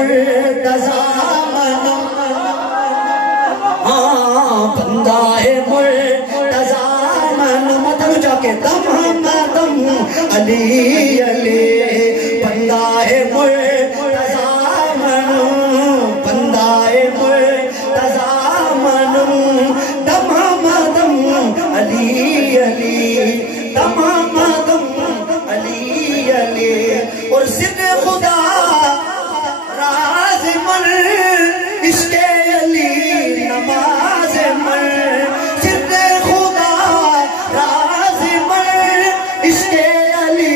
مرتضی منم بندہ مرتضی منم مدن جا کے دم علی علی بندہ مرتضی منم بندہ مرتضی منم دم علی علی دم علی علی اور ذکر خدا راز من عشق علی نماز من ذکر خدا راز من عشق علی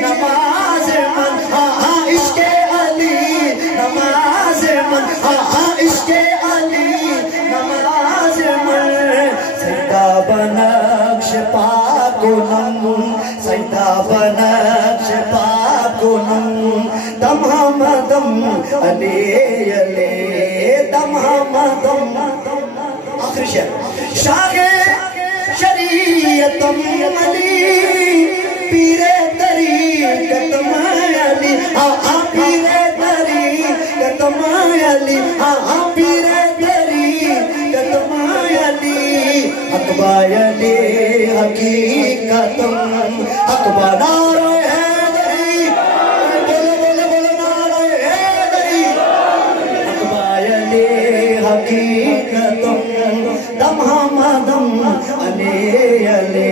نماز من عشق علی نماز من عشق علی نماز من سیدہ بنقش پاکنم سیدہ بنقش پاکنم دم علی علی دم آخر شعر شاہ شریعتم علی پیر طریقتم علی پیر طریقتم علی پیر طریقتم علی اقبا علی حقیقتم اقبا نعرہ حیدری بولو نعرہ حیدری اقبا علی حقیقتم دم علی علی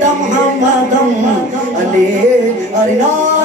دم علی ارنا